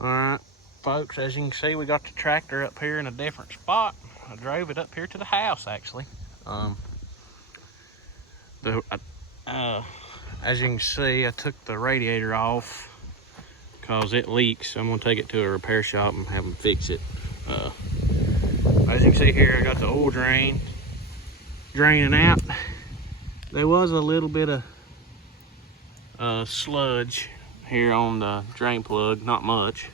Alright, folks, as you can see, we got the tractor up here in a different spot. I drove it up here to the house, actually. As you can see, I took the radiator off because it leaks. I'm gonna take it to a repair shop and have them fix it. As you can see here, I got the oil drain draining out. There was a little bit of sludge here on the drain plug, not much,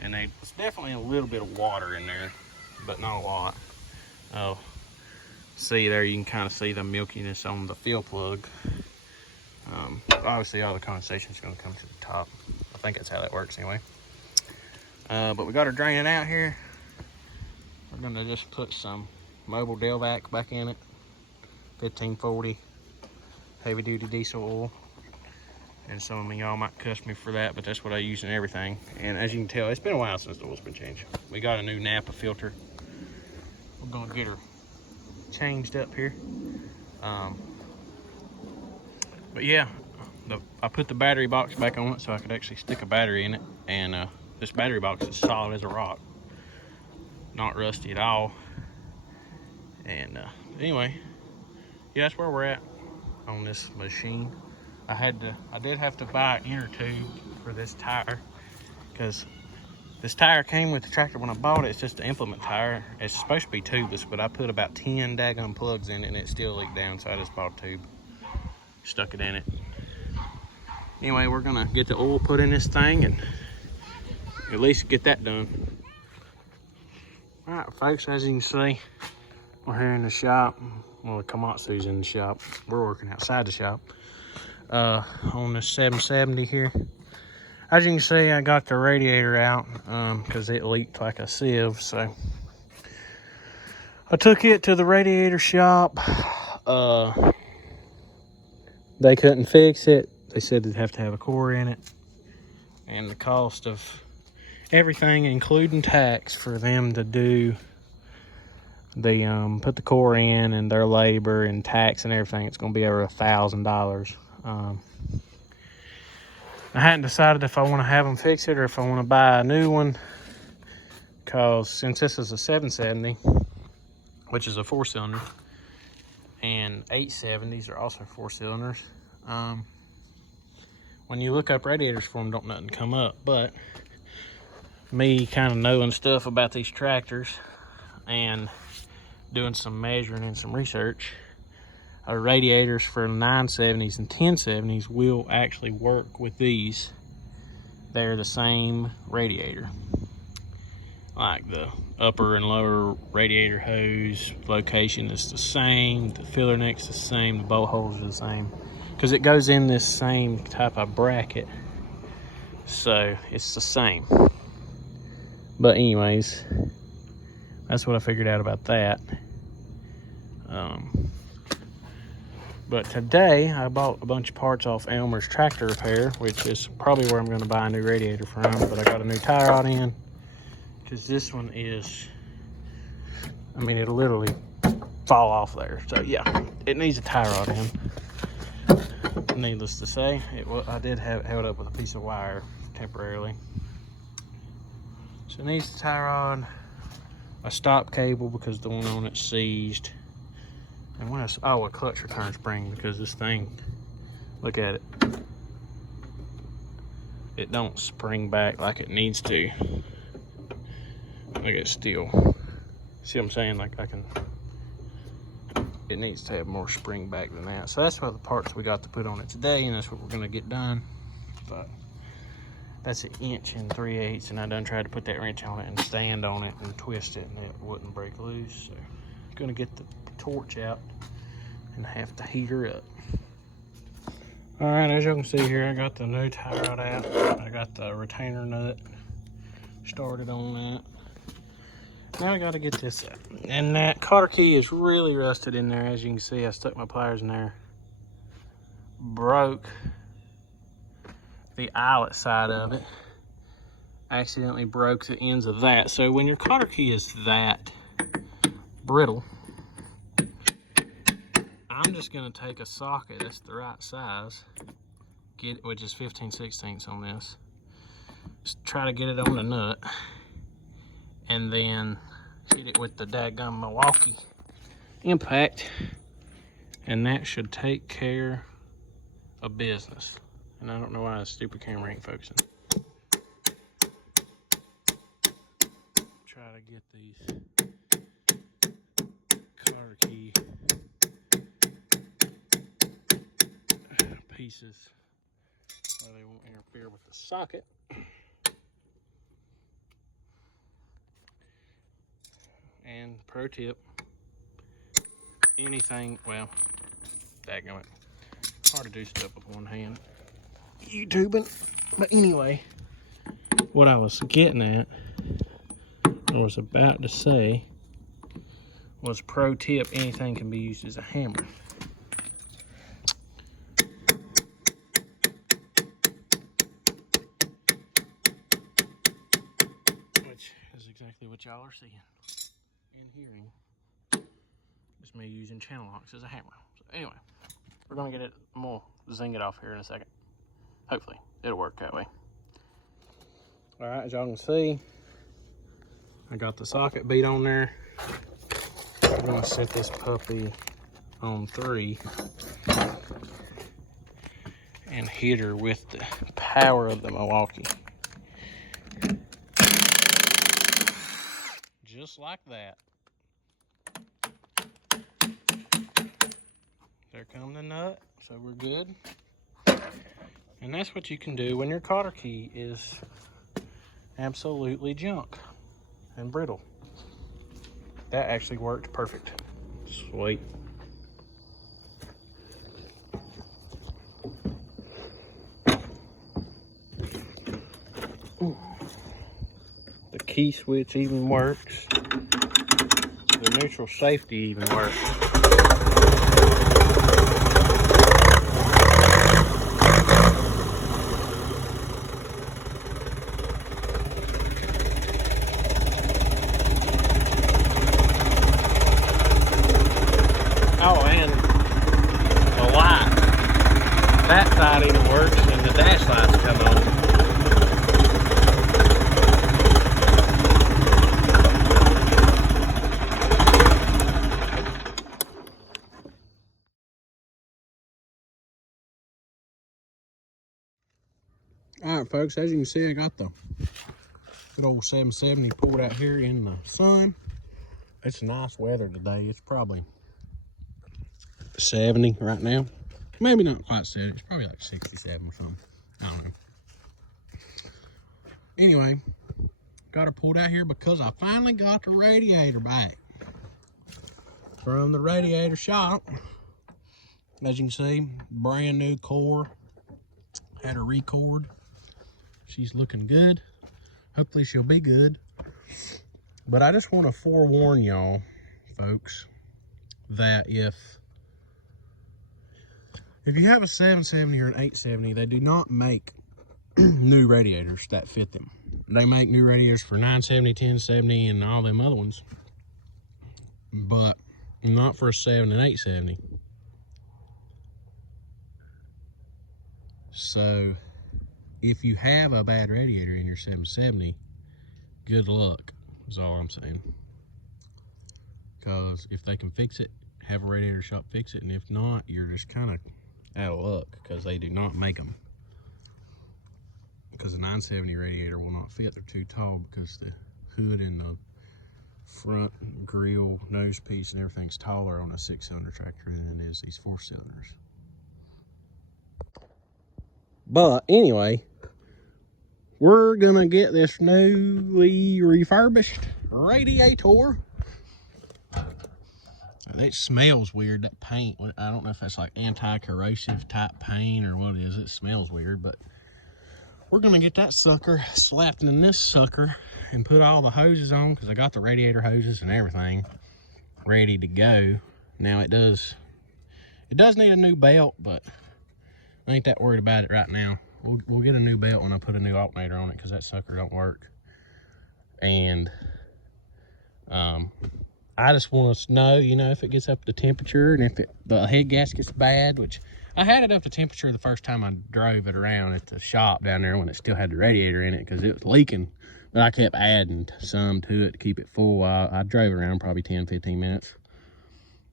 and there's definitely a little bit of water in there, but not a lot. See there, you can kind of see the milkiness on the fill plug. Obviously all the condensation is going to come to the top. I think that's how that works anyway. But we got her draining out here. We're going to just put some mobile Delvac back in it, 1540 heavy duty diesel oil. And some of y'all might cuss me for that, but that's what I use in everything. And as you can tell, it's been a while since the oil's been changed. We got a new Napa filter. We're gonna get her changed up here. But yeah, I put the battery box back on it so I could actually stick a battery in it. And this battery box is solid as a rock. Not rusty at all. And anyway, yeah, that's where we're at on this machine. I did have to buy an inner tube for this tire because this tire came with the tractor when I bought it. It's just an implement tire. It's supposed to be tubeless, but I put about 10 daggone plugs in it and it still leaked down, so I just bought a tube, stuck it in it. Anyway, we're gonna get the oil put in this thing and at least get that done. All right, folks, as you can see, we're here in the shop. Well, the Komatsu's in the shop. We're working outside the shop. On the 770 here. As you can see, I got the radiator out because it leaked like a sieve, so I took it to the radiator shop. They couldn't fix it. They said they'd have to have a core in it, and the cost of everything, including tax, for them to do the put the core in and their labor and tax and everything, it's going to be over $1,000. I hadn't decided if I want to have them fix it or if I want to buy a new one, because since this is a 770, which is a 4-cylinder, and 870s are also 4-cylinders, when you look up radiators for them, don't nothing come up. But me kind of knowing stuff about these tractors and doing some measuring and some research, our radiators for 970s and 1070s will actually work with these. They're the same radiator. Like the upper and lower radiator hose location is the same, the filler neck's the same, the bolt holes are the same, because it goes in this same type of bracket, so it's the same. But anyways, that's what I figured out about that. But today I bought a bunch of parts off Elmer's Tractor Repair, which is probably where I'm going to buy a new radiator from. But I got a new tie rod in, because this one is, I mean, it'll literally fall off there. So yeah, it needs a tie rod in. Needless to say, I did have it held up with a piece of wire temporarily. So it needs a tie rod, a stop cable because the one on it seized. And what else? Oh, a clutch return spring, because this thing, look at it. It don't spring back like it needs to. Look at it still. See what I'm saying? Like it needs to have more spring back than that. So that's what the parts we got to put on it today, and that's what we're gonna get done. But that's 1 3/8 inches, and I done tried to put that wrench on it and stand on it and twist it, and it wouldn't break loose. So I'm gonna get the torch out and have to heat her up. All right, as you can see here, I got the new tie rod out. I got the retainer nut started on that. Now I got to get this up. And that cotter key is really rusted in there. As you can see, I stuck my pliers in there, broke the eyelet side of it, accidentally broke the ends of that. So when your cotter key is that brittle, I'm just gonna take a socket that's the right size, which is 15/16 on this, Just try to get it on the nut, and then hit it with the daggum Milwaukee impact, and that should take care of business. And I don't know why the stupid camera ain't focusing. Try to get these cotter key pieces where they won't interfere with the socket. And pro tip, anything, well, daggum it, hard to do stuff with one hand, YouTubing. But anyway, what I was getting at, I was about to say, was pro tip, anything can be used as a hammer. Which is exactly what y'all are seeing and hearing. It's me using channel locks as a hammer. So anyway, we're gonna get it, I'm gonna zing it off here in a second. Hopefully, it'll work that way. All right, as y'all can see, I got the socket beat on there. I'm gonna set this puppy on 3 and hit her with the power of the Milwaukee. Just like that. There come the nut, so we're good. And that's what you can do when your cotter key is absolutely junk and brittle. That actually worked perfect. Sweet. Ooh. The key switch even works. The neutral safety even works. Oh, and the light. That side even works, and the dash lights come on. All right, folks, as you can see, I got the good old 770 pulled out here in the sun. It's nice weather today. It's probably 70 right now. Maybe not quite 70. It's probably like 67 or something. I don't know. Anyway, got her pulled out here because I finally got the radiator back from the radiator shop. As you can see, brand new core. Had her record. She's looking good. Hopefully she'll be good. But I just want to forewarn y'all, folks, that if you have a 770 or an 870, they do not make new radiators that fit them. They make new radiators for 970, 1070, and all them other ones, but not for a 7 and 870. So if you have a bad radiator in your 770, good luck is all I'm saying. Because if they can fix it, have a radiator shop fix it, and if not, you're just kind of out of luck because they do not make them. Because the 970 radiator will not fit. They're too tall because the hood and the front grill, nose piece, and everything's taller on a 6-cylinder tractor than it is these 4-cylinders. But anyway, we're gonna get this newly refurbished radiator. It smells weird, that paint. I don't know if that's like anti-corrosive type paint or what it is. It smells weird, but we're gonna get that sucker slapped in this sucker and put all the hoses on, because I got the radiator hoses and everything ready to go. Now it does need a new belt, but I ain't that worried about it right now. We'll get a new belt when I put a new alternator on it, because that sucker don't work. And I just want to know, you know, if it gets up to temperature and if the head gasket's bad, which I had it up to temperature the first time I drove it around at the shop down there when it still had the radiator in it because it was leaking. But I kept adding some to it to keep it full. I drove around probably 10-15 minutes.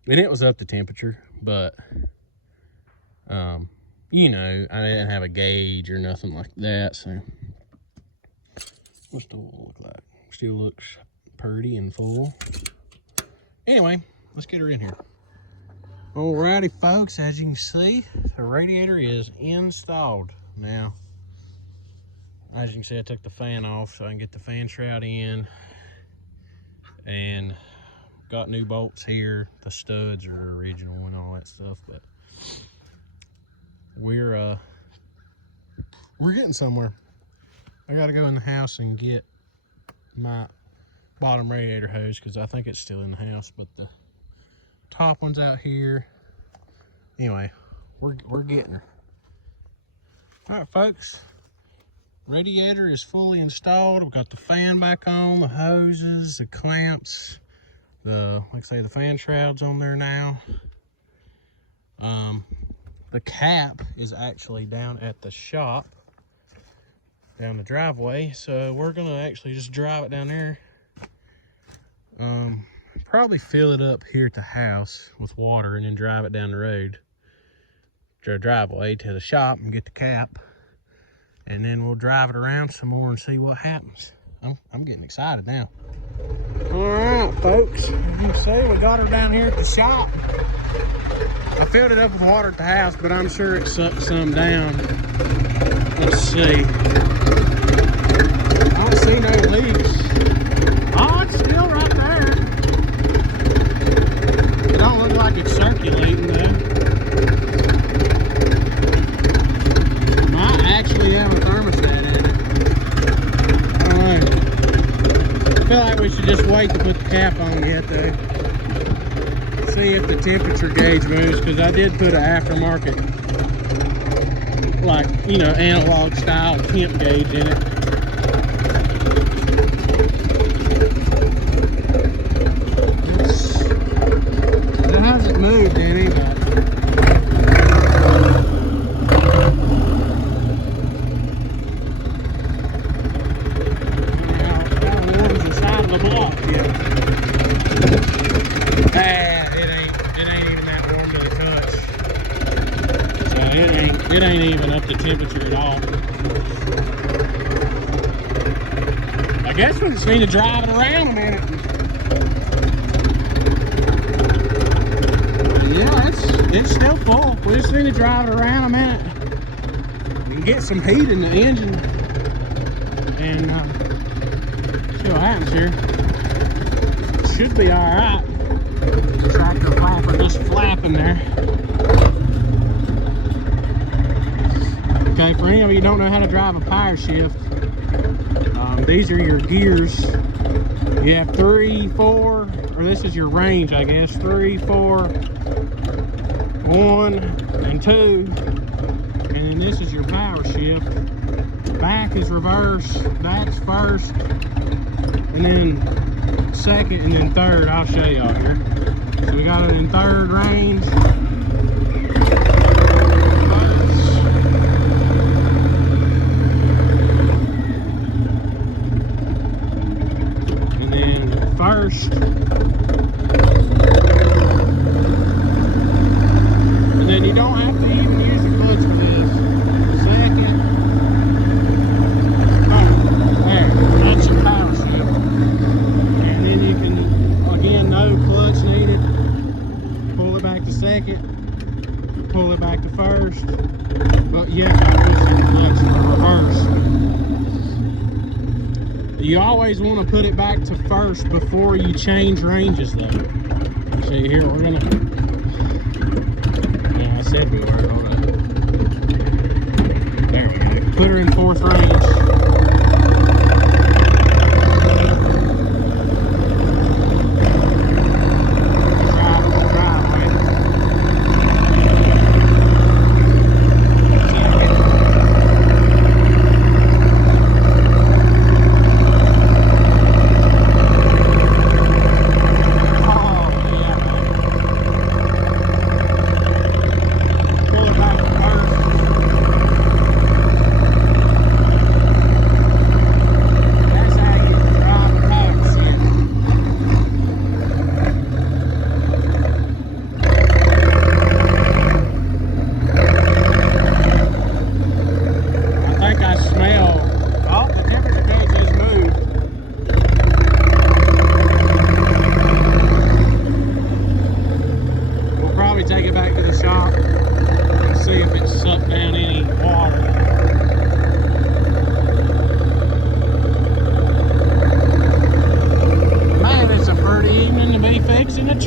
And it was up to temperature, but, you know, I didn't have a gauge or nothing like that, so. What's the look like? Still looks pretty and full. Anyway, let's get her in here. Alrighty, folks, as you can see, the radiator is installed. Now, as you can see, I took the fan off so I can get the fan shroud in, and got new bolts here. The studs are original and all that stuff, but we're getting somewhere. I gotta go in the house and get my bottom radiator hose because I think it's still in the house, but the top one's out here. Anyway, we're getting her. All right, folks. Radiator is fully installed. We've got the fan back on, the hoses, the clamps, like I say, the fan shroud's on there now. The cap is actually down at the shop, down the driveway. So we're gonna actually just drive it down there. Probably fill it up here at the house with water and then drive it down the road to the driveway to the shop and get the cap. And then we'll drive it around some more and see what happens. I'm getting excited now. All right, folks. As you can see, we got her down here at the shop. I filled it up with water at the house, but I'm sure it sucked some down. Let's see. I don't see no leaks. Oh, it's still right there. It don't look like it's circulating though. Actually have a thermostat in it. I don't know. I feel like we should just wait to put the cap on yet though. See if the temperature gauge moves, because I did put an aftermarket, like, you know, analog style temp gauge in it. It hasn't moved any, but it ain't even up to temperature at all. I guess we just need to drive it around a minute. Yeah, it's still full. We just need to drive it around a minute and get some heat in the engine and see what happens here. Should be all right. Tractor flapper just flapping there. Okay, for any of you who don't know how to drive a power shift, these are your gears. You have 3, 4, or this is your range, I guess. 3, 4, 1, and 2. And then this is your power shift. Back is reverse, back's first, and then second, and then third. I'll show y'all here. So we got it in third range. First, and then you don't have to even use the clutch for this. Second, there, that's your power shift. And then you can, again, no clutch needed. Pull it back to second, pull it back to first, but you have to push the clutch for reverse. You always want to put it back to first before you change ranges though. See here, we're gonna, yeah, I said we were, hold up. There we go. Put her in fourth range. Pull it back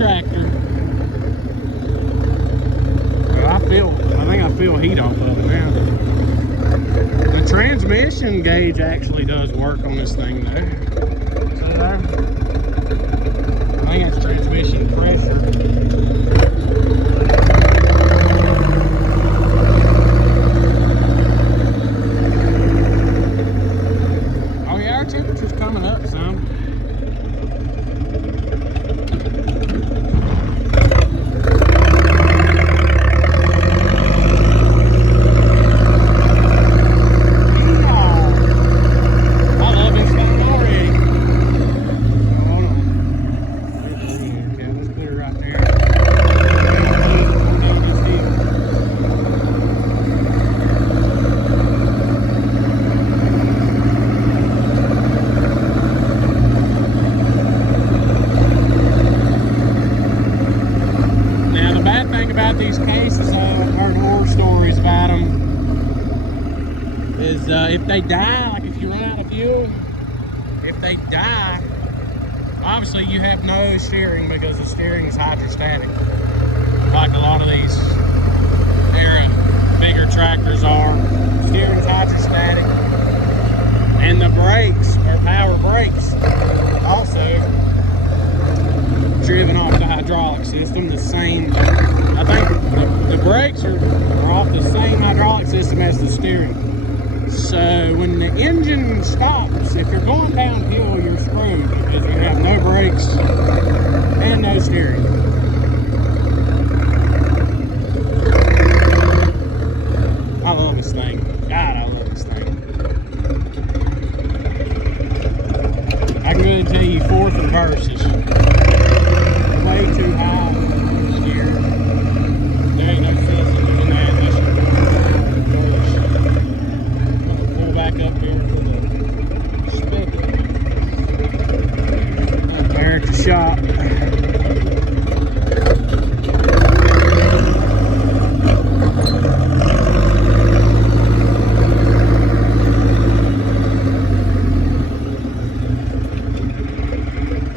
tractor. Well, I think I feel heat off of it now. The transmission gauge actually does work on this thing though. See there? I think that's transmission pressure. Oh yeah, our temperature's coming up some. These cases, I've heard horror stories about them, is if they die, like if you run out of fuel, if they die, obviously you have no steering because the steering is hydrostatic, like a lot of these bigger tractors are. Steering's hydrostatic, and the brakes are power brakes, also driven off the hydraulic system, the same. I think the brakes are off the same hydraulic system as the steering. So when the engine stops, if you're going downhill, you're screwed because you have no brakes and no steering. I love this thing. God, I love this thing. I can really tell you fourth reverses. Way too high here. There ain't no sense in doing that unless you're reverse. I'm gonna pull back up here for the spigot. Up there at the shop.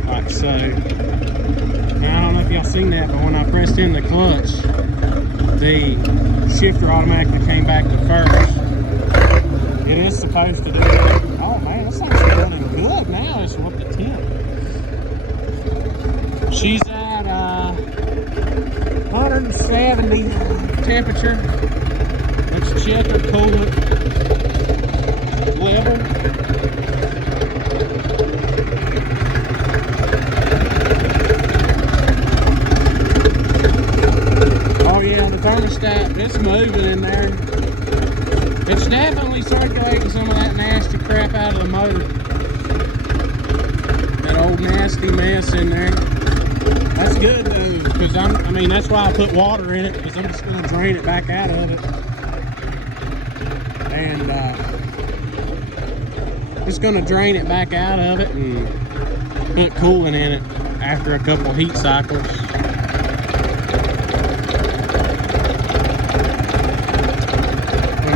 Like so. Seen that, but when I pressed in the clutch, the shifter automatically came back to first. It is supposed to do it. Oh man, this thing's running good now. It's up to 10. She's at 170 temperature. Let's check her coolant level. Thermostat, it's moving in there. It's definitely circulating some of that nasty crap out of the motor. That old nasty mess in there. That's good though, because I mean that's why I put water in it, because I'm just gonna drain it back out of it. And just gonna drain it back out of it and put coolant in it after a couple heat cycles.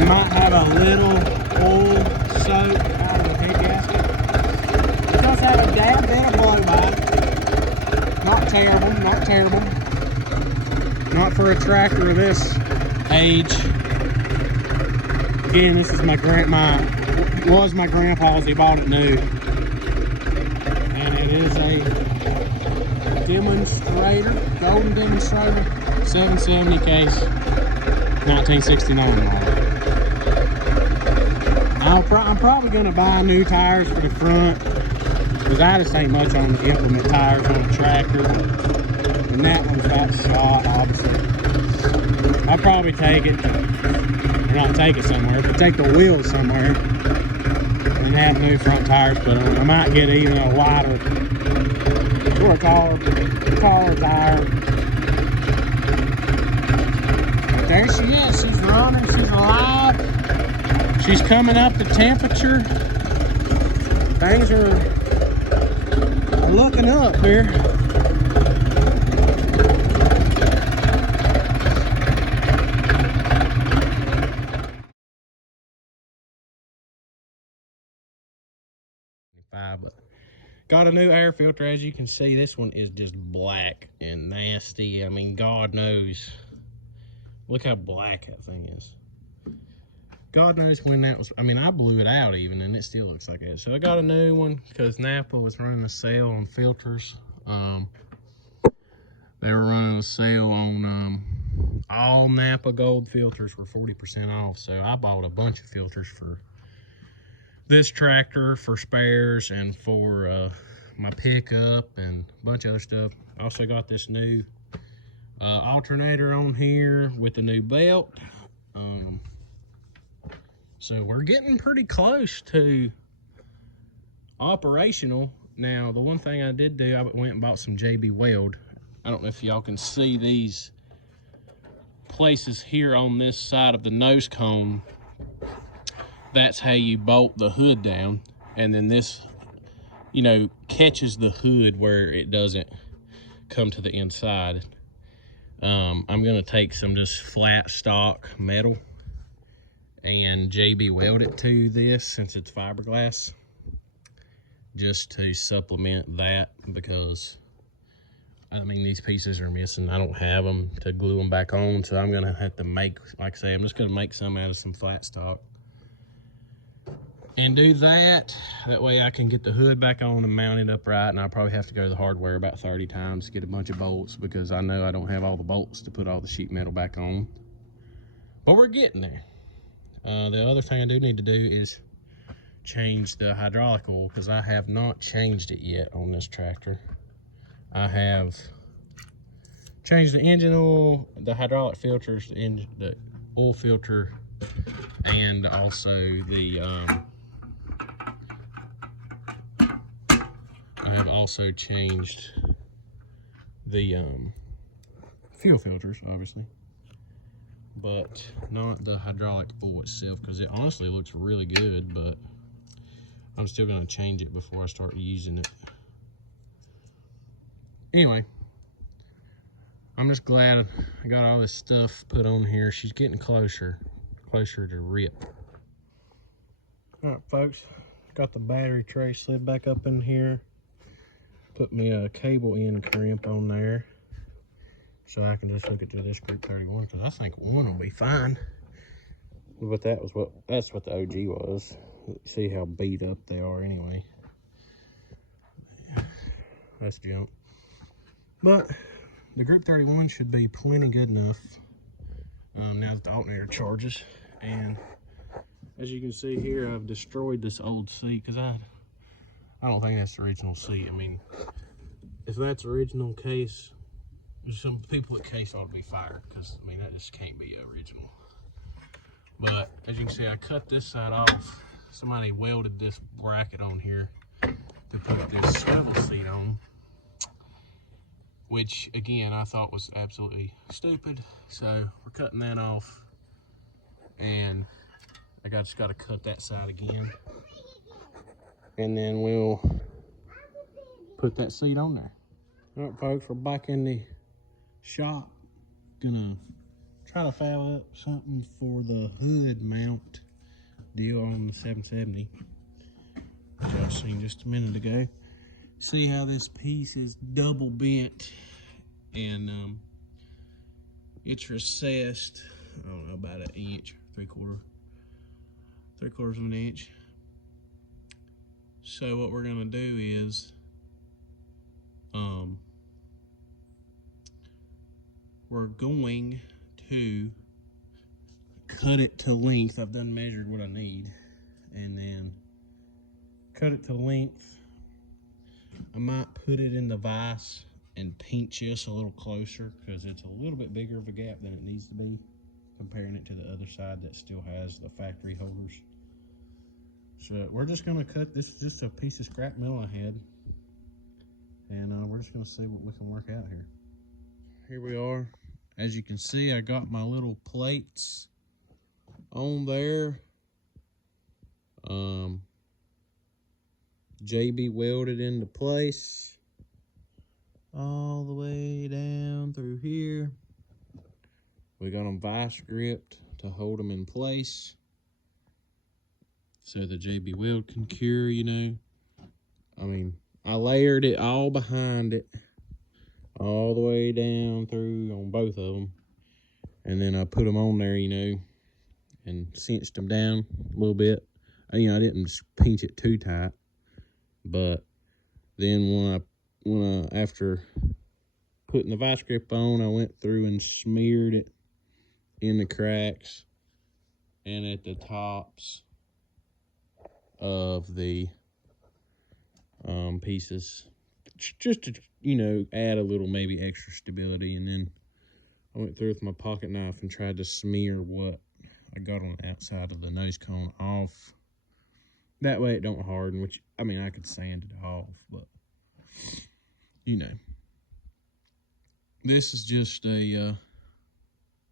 Might have a little oil soak out of the head gasket. It does have a dab bit of blow by it. Not terrible, not terrible. Not for a tractor of this age. Again, this is my grandpa's. He bought it new. And it is a demonstrator, golden demonstrator, 770 case, 1969 model. I'm probably going to buy new tires for the front, because I just ain't much on the implement tires on the tractor, and that one's about shot, obviously. I'll probably take it, or not take it somewhere, but take the wheels somewhere and have new front tires put on. I might get even a wider or a taller tire. But there she is. She's running. She's alive. She's coming up to temperature. Things are looking up here. But Got a new air filter. As you can see, this one is just black and nasty. I mean, God knows. Look how black that thing is. God knows when that was. I mean, I blew it out even, and it still looks like that. So I got a new one because Napa was running a sale on filters. They were running a sale on all Napa Gold filters were 40% off. So I bought a bunch of filters for this tractor, for spares, and for my pickup and a bunch of other stuff. I also got this new alternator on here with a new belt. So we're getting pretty close to operational. Now, the one thing I did do, I went and bought some JB Weld. I don't know if y'all can see these places here on this side of the nose cone. That's how you bolt the hood down. And then this, you know, catches the hood where it doesn't come to the inside. I'm gonna take some just flat stock metal and JB Weld it to this, since it's fiberglass, just to supplement that, because I mean, these pieces are missing. I don't have them to glue them back on, so I'm gonna have to make, like I say, I'm just gonna make some out of some flat stock and do that. That way I can get the hood back on and mount it up right, and I'll probably have to go to the hardware about 30 times to get a bunch of bolts, because I know I don't have all the bolts to put all the sheet metal back on. But we're getting there. The other thing I do need to do is change the hydraulic oil, because I have not changed it yet on this tractor. I have changed the engine oil, the hydraulic filters, the oil filter, and also the I have also changed the fuel filters, obviously, but not the hydraulic oil itself, because it honestly looks really good, but I'm still going to change it before I start using it. Anyway, I'm just glad I got all this stuff put on here. She's getting closer to rip. All right, folks, got the battery tray slid back up in here. Put me a cable end crimp on there, so I can just hook it to this Group 31, because I think one will be fine. But that's what the OG was. See how beat up they are anyway. That's junk. But the Group 31 should be plenty good enough now that the alternator charges. And as you can see here, I've destroyed this old seat, because I don't think that's the original seat. I mean, if that's original Case, some people at Case ought to be fired, because I mean, that just can't be original. But as you can see, I cut this side off. Somebody welded this bracket on here to put this swivel seat on, which again I thought was absolutely stupid. So we're cutting that off, and I just got to cut that side again, and then we'll put that seat on there. All right, folks, we're back in the shop. Gonna try to foul up something for the hood mount deal on the 770, which I seen just a minute ago. See how this piece is double bent, and it's recessed, I don't know, about an inch, three quarters of an inch. So what we're gonna do is we're going to cut it to length. I've done measured what I need, and then cut it to length. I might put it in the vise and pinch this a little closer, because it's a little bit bigger of a gap than it needs to be, comparing it to the other side that still has the factory holders. So we're just gonna cut this, just a piece of scrap metal I had, and we're just gonna see what we can work out here. Here we are. As you can see, I got my little plates on there. JB welded into place all the way down through here. We got them vice gripped to hold them in place so the JB weld can cure, you know. I mean, I layered it all behind it, all the way down through on both of them. And then I put them on there, you know, and cinched them down a little bit. You know, I didn't pinch it too tight. But then after putting the vice grip on, I went through and smeared it in the cracks and at the tops of the pieces, just to, you know, add a little maybe extra stability. And then I went through with my pocket knife and tried to smear what I got on the outside of the nose cone off. That way it don't harden, which, I mean, I could sand it off, but, you know. This is just a,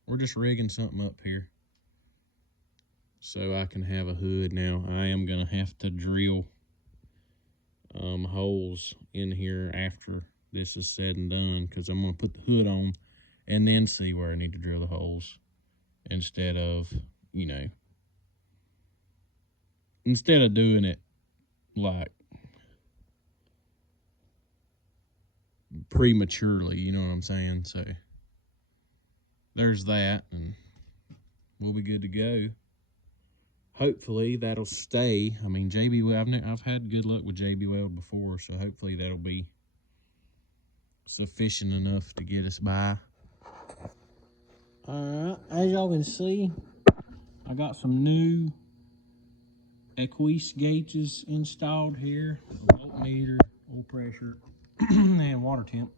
we're just rigging something up here so I can have a hood. Now, I am going to have to drill holes in here after this is said and done, because I'm going to put the hood on and then see where I need to drill the holes, instead of, you know, instead of doing it like prematurely, you know what I'm saying? So there's that, and we'll be good to go. Hopefully that'll stay. I mean, JB Weld, I've had good luck with JB Weld before, so hopefully that'll be sufficient enough to get us by. Alright, as y'all can see, I got some new Case gauges installed here. Voltmeter, oil pressure, and water temp.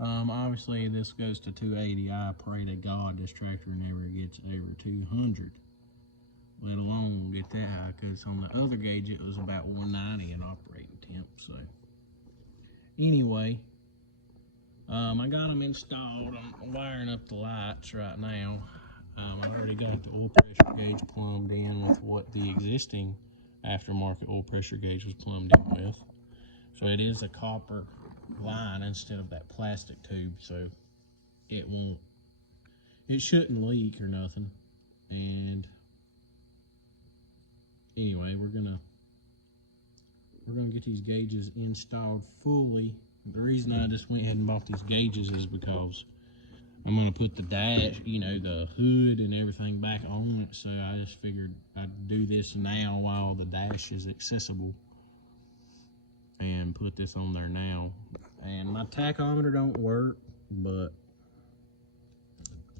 Obviously this goes to 280. I pray to God this tractor never gets over 200. Let alone get that high, because on the other gauge it was about 190 in operating temp. So anyway, I got them installed. I'm wiring up the lights right now. I already got the oil pressure gauge plumbed in with what the existing aftermarket oil pressure gauge was plumbed in with. So it is a copper line instead of that plastic tube, so it shouldn't leak or nothing. And anyway, we're gonna get these gauges installed fully. The reason I just went ahead and bought these gauges is because I'm gonna put the dash, you know, the hood and everything back on it. So I just figured I'd do this now while the dash is accessible, and put this on there now. And my tachometer don't work, but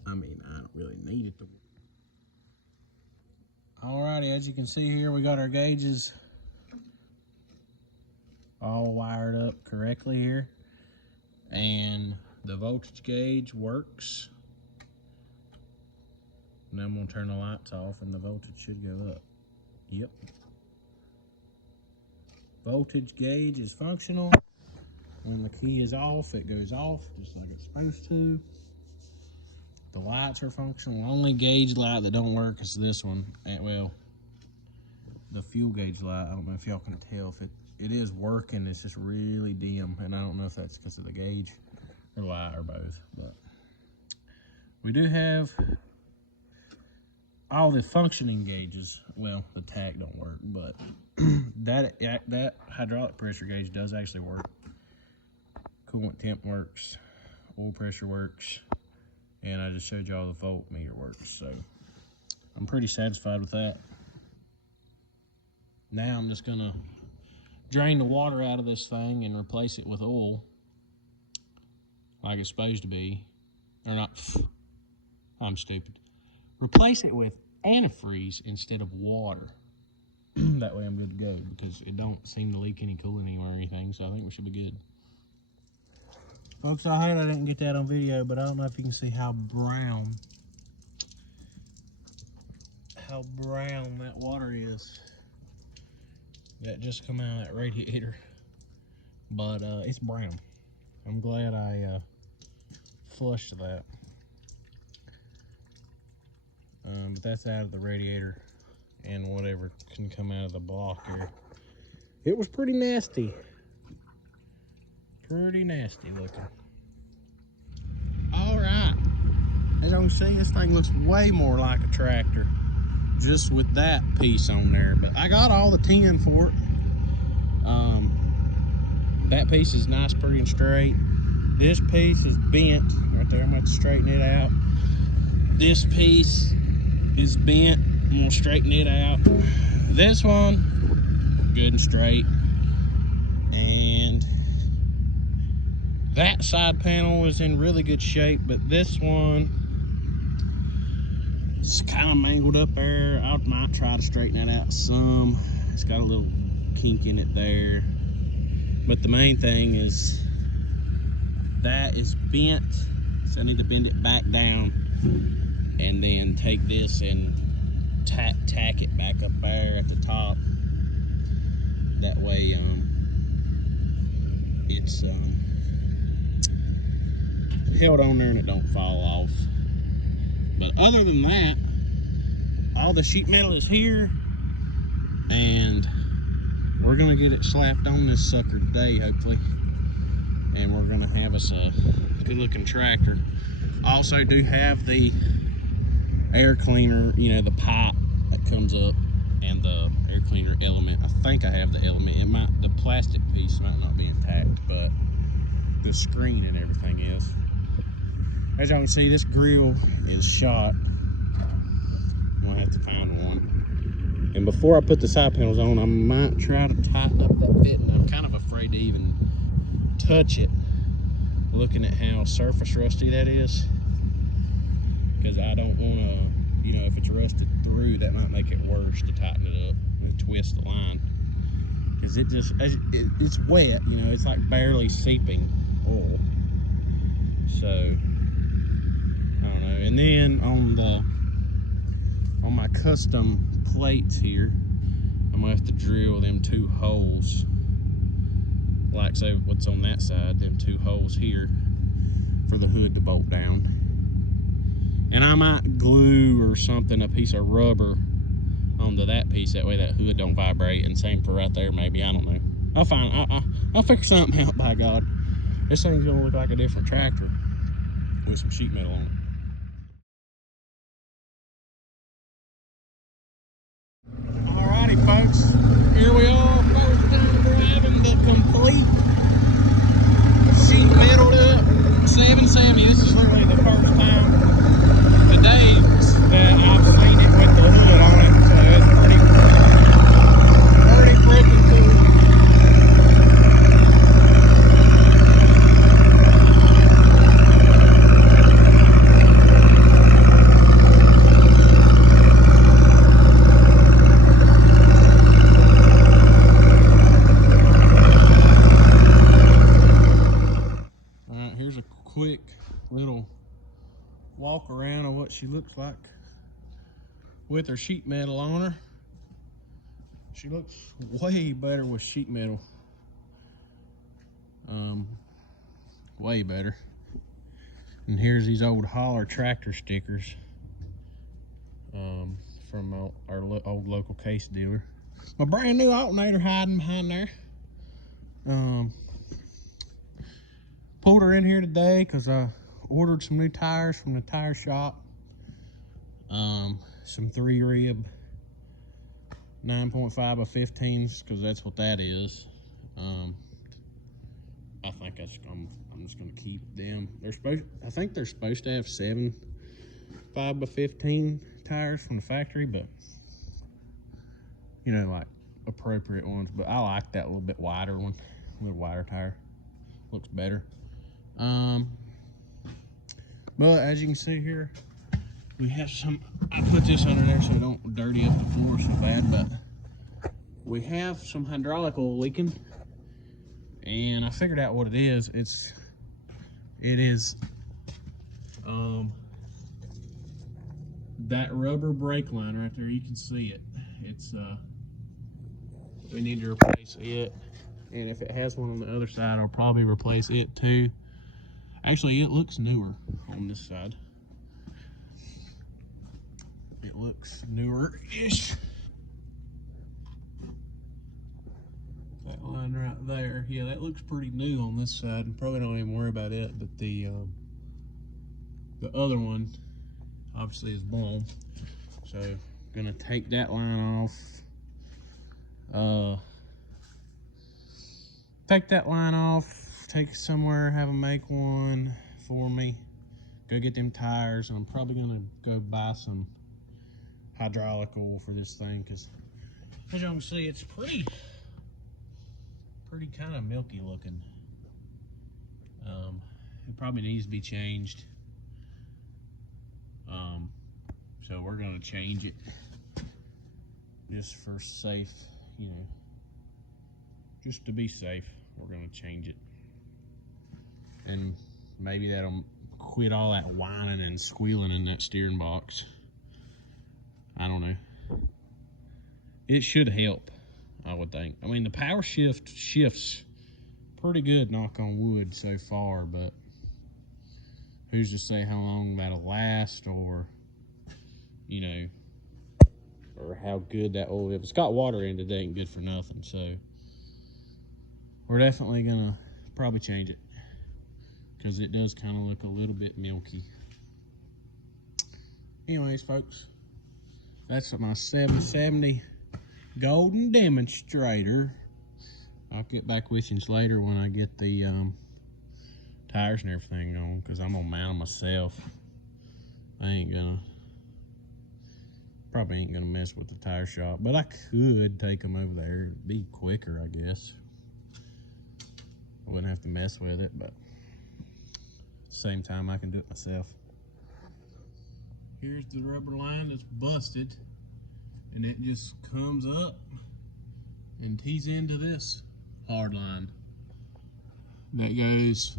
I mean, I don't really need it to work. Alrighty, as you can see here, we got our gauges all wired up correctly here, and the voltage gauge works. Now I'm gonna turn the lights off and the voltage should go up. Yep. Voltage gauge is functional. When the key is off, it goes off just like it's supposed to. The lights are functional. The only gauge light that don't work is this one. And, well, the fuel gauge light, I don't know if y'all can tell, if it is working, it's just really dim, and I don't know if that's because of the gauge or light or both. But we do have all the functioning gauges. Well, the tach don't work, but that hydraulic pressure gauge does actually work. Coolant temp works, oil pressure works, and I just showed you all the voltmeter works. So I'm pretty satisfied with that. Now I'm just gonna drain the water out of this thing and replace it with oil like it's supposed to be. Or not, I'm stupid. Replace it with antifreeze instead of water. That way I'm good to go, because it don't seem to leak any coolant or anything, so I think we should be good. Folks, I hate I didn't get that on video, but I don't know if you can see how brown that water is that just come out of that radiator. But it's brown. I'm glad I flushed that. But that's out of the radiator and whatever can come out of the block here. It was pretty nasty. Pretty nasty looking. All right, as you can see, this thing looks way more like a tractor just with that piece on there. But I got all the tin for it. That piece is nice, pretty and straight. This piece is bent right there. I'm going to straighten it out. This piece is bent. I'm going to straighten it out. This one, good and straight. And that side panel is in really good shape, but this one, it's kind of mangled up there. I might try to straighten that out some. It's got a little kink in it there. But the main thing is that is bent, so I need to bend it back down and then take this and tack it back up there at the top. That way it's held on there and it don't fall off. But other than that, all the sheet metal is here, and we're gonna get it slapped on this sucker today, hopefully. And we're gonna have us a good looking tractor. I also do have the air cleaner, you know, the pipe that comes up, and the air cleaner element. I think I have the element. It might, the plastic piece might not be intact, but the screen and everything is. As y'all can see, this grill is shot. I'm gonna have to find one. And before I put the side panels on, I might try to tighten up that fitting. I'm kind of afraid to even touch it, looking at how surface rusty that is. Because I don't want to, you know, if it's rusted through, that might make it worse to tighten it up and twist the line. Because it just, it's wet, you know, it's like barely seeping oil. So, I don't know. And then on my custom plates here, I'm gonna have to drill them 2 holes, like say what's on that side, them 2 holes here for the hood to bolt down. And I might glue or something, a piece of rubber onto that piece, that way that hood don't vibrate, and same for right there maybe, I don't know. I'll figure something out, by God. This thing's gonna look like a different tractor with some sheet metal on it. Alrighty folks, here we are, first time driving the complete sheet metaled up 770. This is literally the first time today that I've seen it with the hood on it, so it's pretty freaking cool. Here's a quick little walk around of what she looks like with her sheet metal on her. She looks way better with sheet metal. Way better. And here's these old Holler tractor stickers from our old local Case dealer. My brand new alternator hiding behind there. Pulled her in here today because I ordered some new tires from the tire shop. Some 3-rib 9.5 by 15s, because that's what that is. I think I'm just gonna keep them. I think they're supposed to have 7 5 by 15 tires from the factory, but you know, like appropriate ones. But I like that little bit wider one, a little wider tire. Looks better. But as you can see here, we have some, I put this under there so it don't dirty up the floor so bad, but we have some hydraulic oil leaking, and I figured out what it is. It is that rubber brake line right there. You can see it. It's we need to replace it, and if it has one on the other side, I'll probably replace it too. Actually, it looks newer on this side. It looks newer-ish. That line right there, yeah, that looks pretty new on this side, and probably don't even worry about it. But the other one obviously is blown, so gonna take that line off. take that line off, take it somewhere, have them make one for me, go get them tires, and I'm probably gonna go buy some hydraulic oil for this thing, because as y'all can see, it's pretty kind of milky looking. It probably needs to be changed. So we're gonna change it just for safe, you know, just to be safe. We're gonna change it, and maybe that'll quit all that whining and squealing in that steering box. I don't know. It should help, I would think. I mean, the power shift shifts pretty good, knock on wood, so far, but who's to say how long that'll last, or, you know, or how good that oil is. If it's got water in it, it ain't good for nothing. So we're definitely gonna probably change it, because it does kind of look a little bit milky. Anyways, folks, that's my 770 Golden Demonstrator. I'll get back with you later when I get the tires and everything on, because I'm gonna mount them myself. Probably ain't gonna mess with the tire shop, but I could take them over there. It'd be quicker, I guess. I wouldn't have to mess with it, but at the same time, I can do it myself. Here's the rubber line that's busted, and it just comes up and tees into this hard line that goes,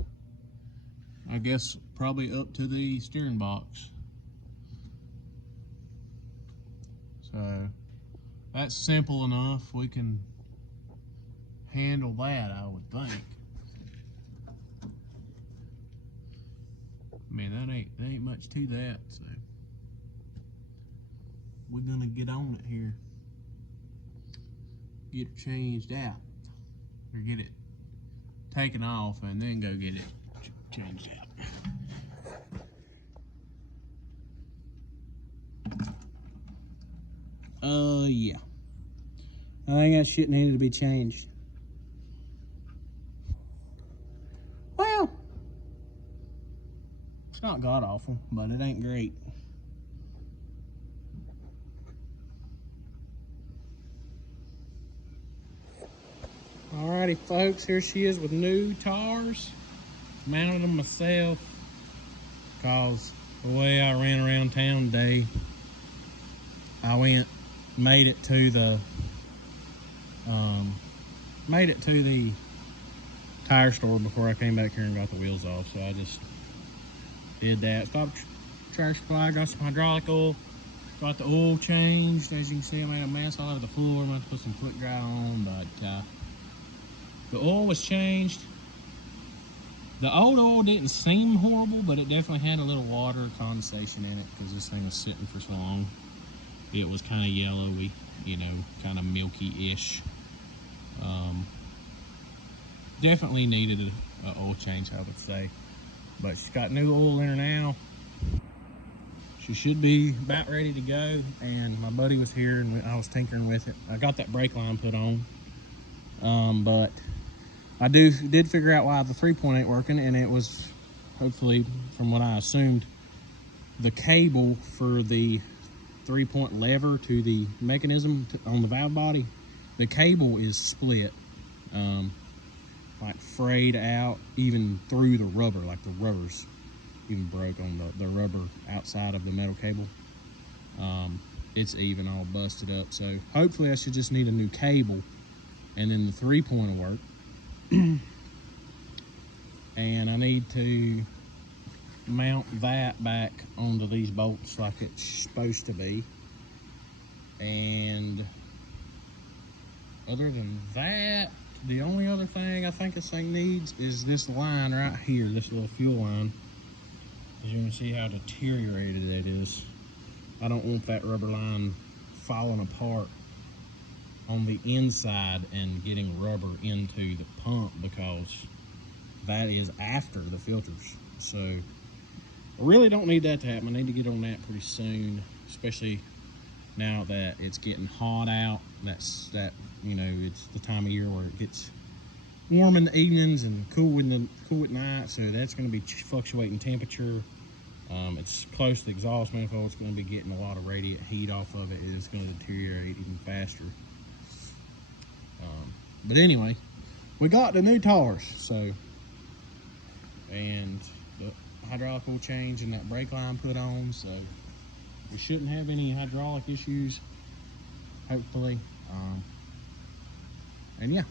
I guess, probably up to the steering box. So that's simple enough. We can handle that, I would think. I mean, there ain't much to that, so we're gonna get on it here. Get it changed out, or get it taken off, and then go get it changed out. Yeah. I think that shit needed to be changed. Well, it's not god awful, but it ain't great. Alrighty, folks, here she is with new tires. Mounted them myself, cause the way I ran around town today, I made it to the tire store before I came back here and got the wheels off. So I just did that. Stopped trash supply, got some hydraulic oil, got the oil changed. As you can see, I made a mess all over the floor. I'm going to put some quick dry on, but the oil was changed. The old oil didn't seem horrible, but it definitely had a little water condensation in it, because this thing was sitting for so long. It was kind of yellowy, you know, kind of milky-ish. Definitely needed an oil change, I would say. But she's got new oil in her now. She should be about ready to go. And my buddy was here, and I was tinkering with it. I got that brake line put on, but I did figure out why the 3-point ain't working, and it was, hopefully, from what I assumed, the cable for the 3-point lever to the mechanism on the valve body. The cable is split, like frayed out, even through the rubber, like the rubber's even broke on the rubber outside of the metal cable. It's even all busted up. So hopefully I should just need a new cable, and then the 3-point will work. And I need to mount that back onto these bolts like it's supposed to be. And other than that, the only other thing I think this thing needs is this line right here, this little fuel line. As you can see how deteriorated it is. I don't want that rubber line falling apart on the inside and getting rubber into the pump, because that is after the filters. So I really don't need that to happen. I need to get on that pretty soon, especially now that it's getting hot out. It's the time of year where it gets warm in the evenings and cool at night, so that's going to be fluctuating temperature. It's close to the exhaust manifold. It's going to be getting a lot of radiant heat off of it. It's going to deteriorate even faster. But anyway, we got the new tires, so, and the hydraulic oil change and that brake line put on, so we shouldn't have any hydraulic issues, hopefully. And yeah,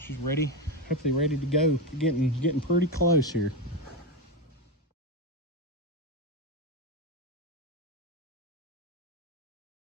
she's ready, hopefully ready to go. Getting pretty close here.